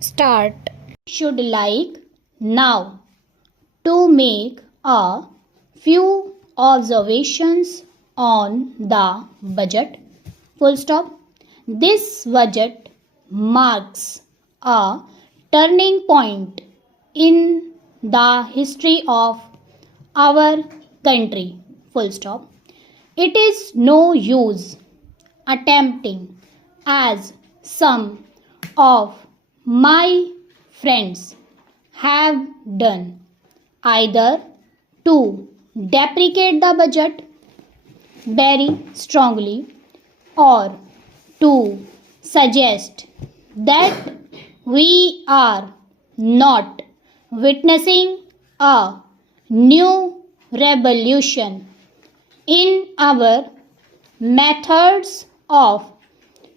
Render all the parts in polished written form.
Start. Should like now to make a few observations on the budget. Full stop. This budget marks a turning point in the history of our country. Full stop. It is no use attempting, as some of my friends have done, either to deprecate the budget very strongly or to suggest that we are not witnessing a new revolution in our methods of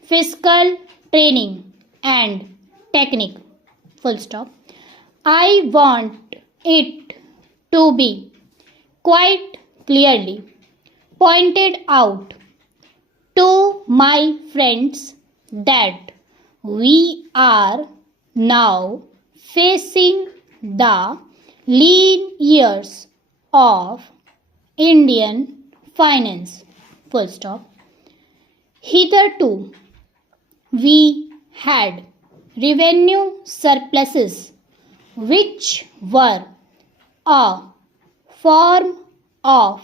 fiscal training and technique. Full stop. I want it to be quite clearly pointed out to my friends that we are now facing the lean years of Indian finance. Full stop. Hitherto, we had revenue surpluses which were a form of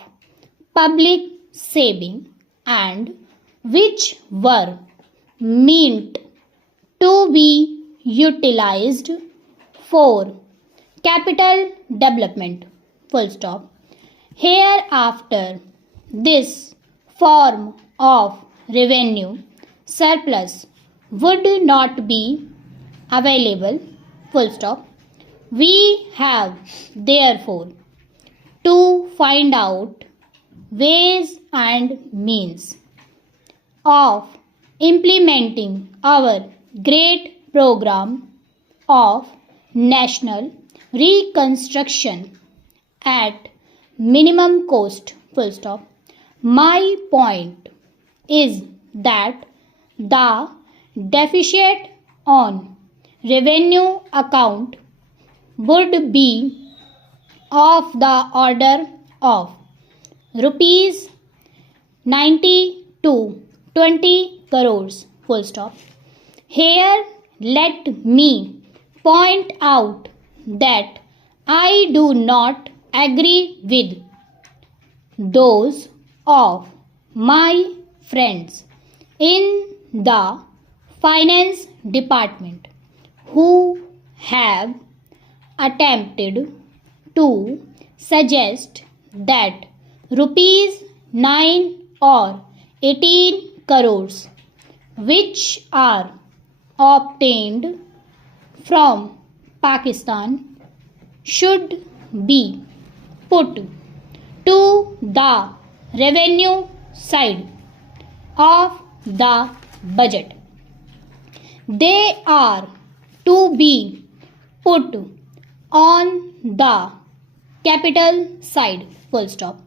public saving and which were meant to be utilized for capital development. Full stop. Hereafter, this form of revenue surplus would not be available. Full stop. We have therefore to find out ways and means of implementing our great program of national reconstruction at minimum cost. Full stop. My point is that the deficit on revenue account would be of the order of rupees 90 to 20 crores. Full stop. Here let me point out that I do not agree with those of my friends in the finance department who have attempted to suggest that rupees 9 or 18 crores which are obtained from Pakistan should be put to the revenue side of the budget. They are to be put on the capital side. Full stop.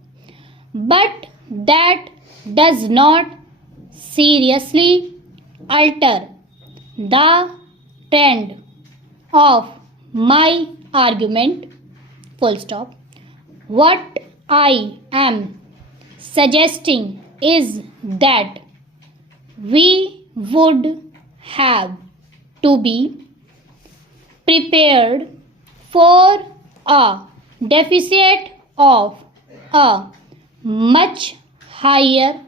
But that does not seriously alter the trend of my argument. Full stop. What I am suggesting is that we would have to be prepared for a deficit of a much higher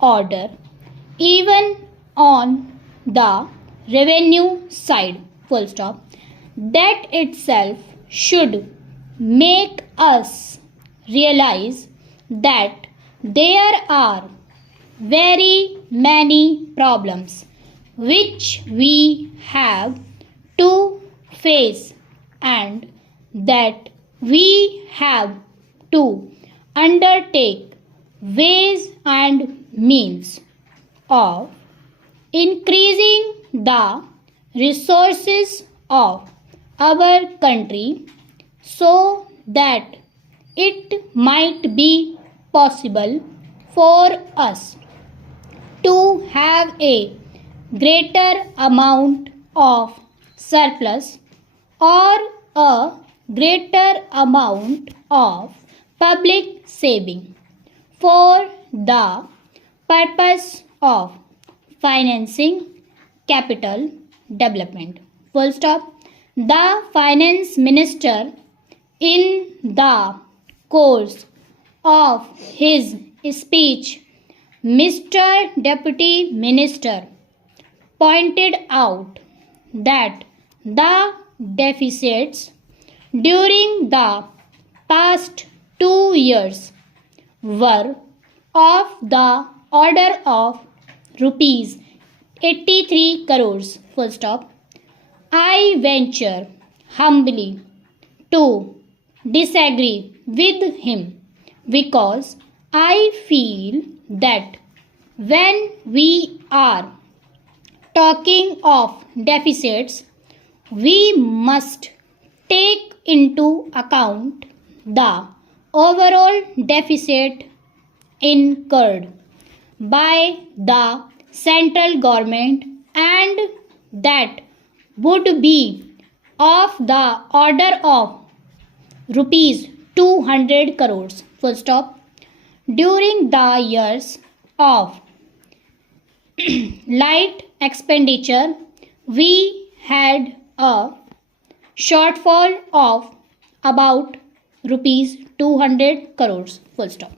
order even on the revenue side. Full stop. That itself should make us realize that there are very many problems which we have to face and that we have to undertake ways and means of increasing the resources of our country so that it might be possible for us to have a greater amount of surplus or a greater amount of public saving for the purpose of financing capital development. Full stop. The finance minister, in the course of his speech, Mr. Deputy Minister pointed out that the deficits during the past 2 years were of the order of rupees 83 crores. Full stop. I venture humbly to disagree with him because I feel that when we are talking of deficits, we must take into account the overall deficit incurred by the central government, and that would be of the order of rupees 200 crores. Full stop. During the years of light expenditure, we had a shortfall of about rupees 200 crores. Full stop.